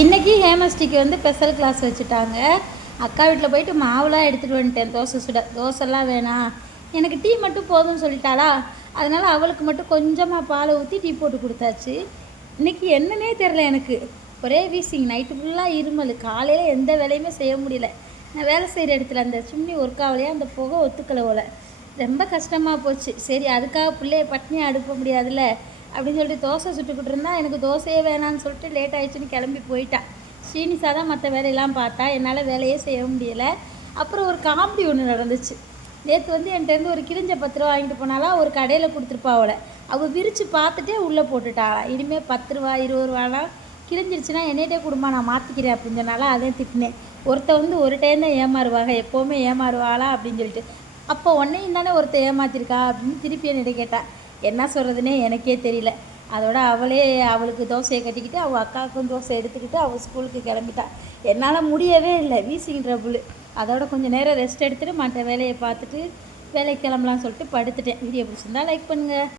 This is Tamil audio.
இன்றைக்கி ஹேமஸ்டிக்கு வந்து ஸ்பெஷல் கிளாஸ் வச்சுட்டாங்க. அக்கா வீட்டில் போயிட்டு மாவுலாம் எடுத்துகிட்டு வந்துட்டேன். தோசை சுட தோசைலாம் வேணாம், எனக்கு டீ மட்டும் போதும்னு சொல்லிட்டாளா. அதனால் அவளுக்கு மட்டும் கொஞ்சமாக பாலை ஊற்றி டீ போட்டு கொடுத்தாச்சு. இன்றைக்கி என்னன்னே தெரில, எனக்கு ஒரே வீசிங், நைட்டு ஃபுல்லாக இருமல், காலையில் எந்த வேலையுமே செய்ய முடியல. நான் வேலை செய்கிற இடத்துல அந்த சிம்னி ஒர்க் ஆகலையா, அந்த புகை ஒத்துக்கலை போல, ரொம்ப கஷ்டமாக போச்சு. சரி, அதுக்காக பிள்ளைய பட்னியாக அனுப்ப முடியாதுல்ல அப்படின்னு சொல்லிட்டு தோசை சுட்டுக்கிட்டு இருந்தா. எனக்கு தோசையே வேணான்னு சொல்லிட்டு லேட் ஆகிடுச்சின்னு கிளம்பி போயிட்டான். ஸ்ரீனிஷா தான் மற்ற வேலையெல்லாம் பார்த்தா, என்னால் வேலையே செய்ய முடியலை. அப்புறம் ஒரு காமெடி ஒன்று நடந்துச்சு. நேற்று வந்து என்கிட்டருந்து ஒரு கிழிஞ்ச 10 ரூபா வாங்கிட்டு போனாலாம், ஒரு கடையில் கொடுத்துருப்பா அவளை. அவள் விரித்து பார்த்துட்டே உள்ளே போட்டுட்டாளாம். இனிமேல் 10 ரூபா 20 ரூபாலாம் கிழிஞ்சிருச்சுன்னா என்னைகிட்டே கொடுமா, நான் மாற்றிக்கிறேன் அப்படின்னு சொன்னாலும் அதையும் திட்டினேன். வந்து ஒரு டைம் தான் ஏமாறுவாங்க, எப்போவுமே ஏமாறுவாளா அப்படின்னு சொல்லிட்டு. அப்போ உன்னையும் தானே ஒருத்தர் ஏமாத்திருக்கா அப்படின்னு திருப்பி என்னிட்ட கேட்டாள். என்ன சொல்கிறதுனே எனக்கே தெரியல. அதோட அவளே அவளுக்கு தோசையை கட்டிக்கிட்டு அவள் அக்காவுக்கும் தோசை எடுத்துக்கிட்டு அவள் ஸ்கூலுக்கு கிளம்பிட்டாள். என்னால் முடியவே இல்லை, வீசிங் ட்ரபுள். அதோட கொஞ்சம் நேரம் ரெஸ்ட் எடுத்துகிட்டு மற்ற வேலையை பார்த்துட்டு வேலைக்கு கிளம்பலான்னு சொல்லிட்டு படுத்துட்டேன். வீடியோ பிடிச்சிருந்தா லைக் பண்ணுங்கள்.